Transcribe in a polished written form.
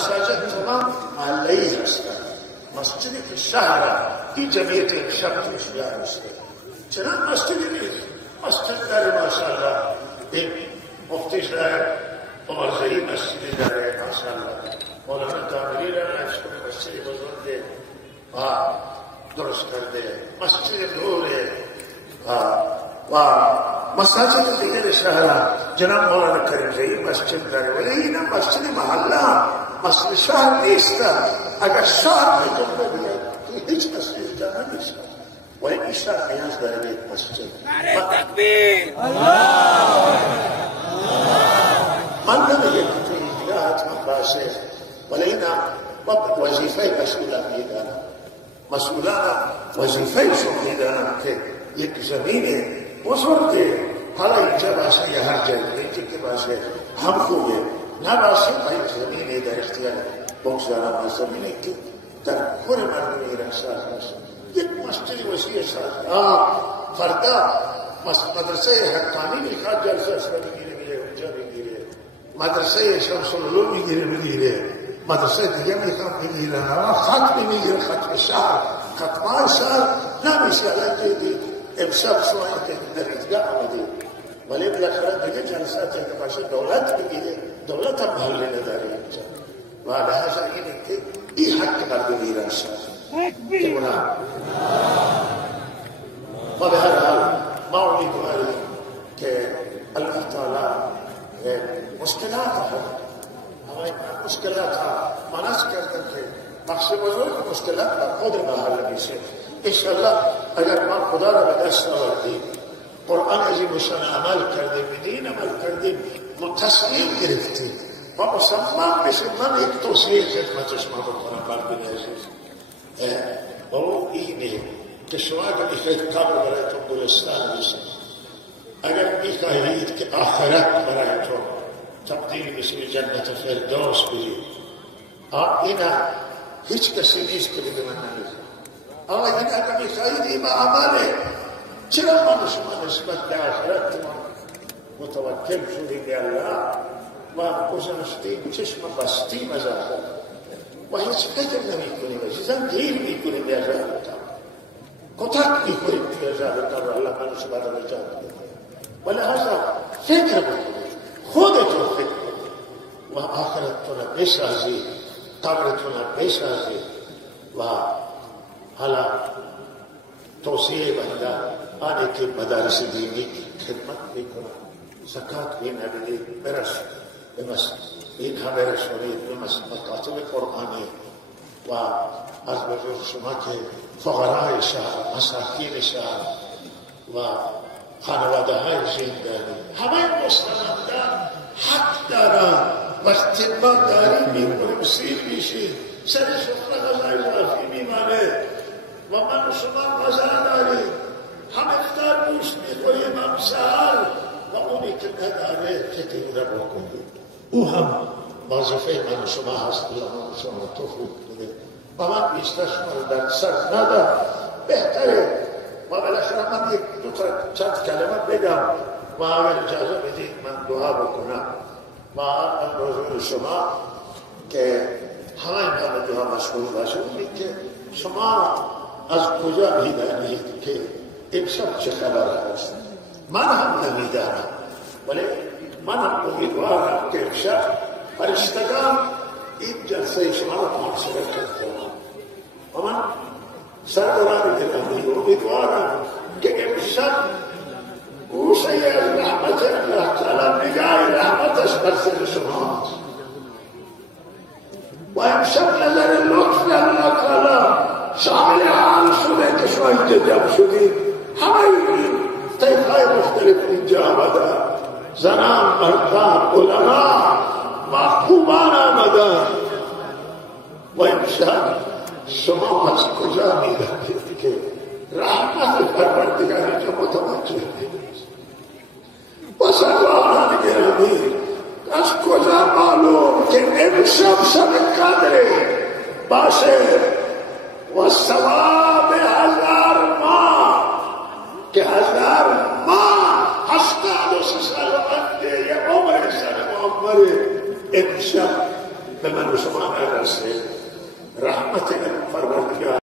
مساجد تمام محله‌ای هستند. مسجدی که شهر این جمعیت امشب توش جا هست. چنان مسجدی نیست. مسجد داره ماشاءالله. این مفتی شهر عمر زهی مسجدی داره ماشاءالله. مولانا تعمیری را مسجد بزرگ درست کرده. مسجد نوره و مساجد دیگر شهر جناب مولانا کریم زهی مسجد داره. ولی این مسجد محله مسجد شهر نیست. اگر شهر میتونه بیاد هیچ مسجد جا نمیشه. ولی این شهر نیاز داره یک مسجد. نعره تکبیر! من نمیگم که تو این دیگه حتما باشه، ولی این وظیفه مسئولان میدانم. مسئولان وظیفهشون میدانم که یک زمین بزرگه، حالا اینجا باشه یا هر جای اینجا که باشه هم خوبه، نباشه باید زمینی در اختیار بگذارم. از زمینی که در خور مردم ایران ساز باشه، یک مسجد وسیع ساز. فردا مدرسه حقانی میخواد جلسه اصلا بگیره اونجا بگیره، مدرسه شمس العلوم بگیره، مدرسه دیگه میخواد بگیره، ختم میگیره، ختم شهر، ختمای شهر نمیشه. الان امشب شما که در ایدگاه آمده، ولی بالاخره دیگه جلساتی که باشه دولت بگیره، دولت هم محله نداره اینجا. و لحظه اینه که این حق مردم ایران شد که اونا و به هر حال ما امیدواریم که الله تعالی مشکلات ها مناس کردن که بخش بزرگ مشکلات با خود ما حل میشه. انشاءالله اگر ما خدا را به دست آوردیم، قرآن عظیم شان عمل کرده، بدین عمل کردیم و تصمیم گرفتیم و مصمم بشیم. من یک توصیه خدمت شما بکنم مردم عزیز، و اون اینه که شما اگر میخواهید قبر برایتون گلستان بشه، اگر میخواهید که آخرت برایتون تبدیل بشه به جنت فردوس بشید، اینا هیچ کسی نیست که بده من نمیخواد. این اگر میخواهید این عمله، چرا من شما نسبت به آخرت متوکل شدیم به الله و گذاشتیم چشم بستیم از آخرت و هیچ فکر نمی کنیم، عزیزم دیر می کنیم به عذاب کتک می کنیم توی عذاب قبر. الله من شما را نجات بده. ولهذا فکر بکنید، خودتون فکر کنید و آخرتتون را بسازید، قبرتون را بسازید. و حالا توصیه بنده آنه که مدارس دینی خدمت میکنن، زکات می نبیدید، این همه رسولید به مکاتب قرآنی و از بزرگ شما که فقرای شهر، مساکین شهر و خانواده های زندانی همه مستمندان حق دارن. وقتی ما داریم میکنیم سیر میشیم، سر سفره غذای اضافی میمانه و من و شما غذا داریم، هم افطار گوشت میخوریم، هم سحر، و اونی که نداره که اون را بکنید. او هم وظیفه من و شما هست. الله من و شما توفیق بده و من بیشتر شما رو در سر ندارم، بهتره و بالاخره من یک دو تا چند کلمه بگم و اگر اجازه بدید من دعا بکنم و از شما که همه این دعا مشغول باشه. اونی که شما از کجا میدانید که امشب چه خبر هست؟ من هم نمیدانم، ولی من هم امیدوارم که امشب فرشتگان این جلسه شما را محاصره کرده و من سروران دلامی امیدوارم که امشب گوشه از رحمت الله تعالی نگاه رحمتش بر سر شما و امشب نظر لطف الله تعالی شامل حال شده که شما اینجا جمع شدید. همه این طیفهای مختلف اینجا آمدن، زنان، مردان، علما و خوبان آمدن و امشب شما از کجا میدانید که رحمت پروردگار اینجا متوجه نیست؟ و سروران گرامی از کجا معلوم که امشب شب قدره باشه و ثواب 1000 ماه که 1000 ماه 83 سال بنده یه عمر سر محمد امشب به من و شما نرسه. رحمت پروردگار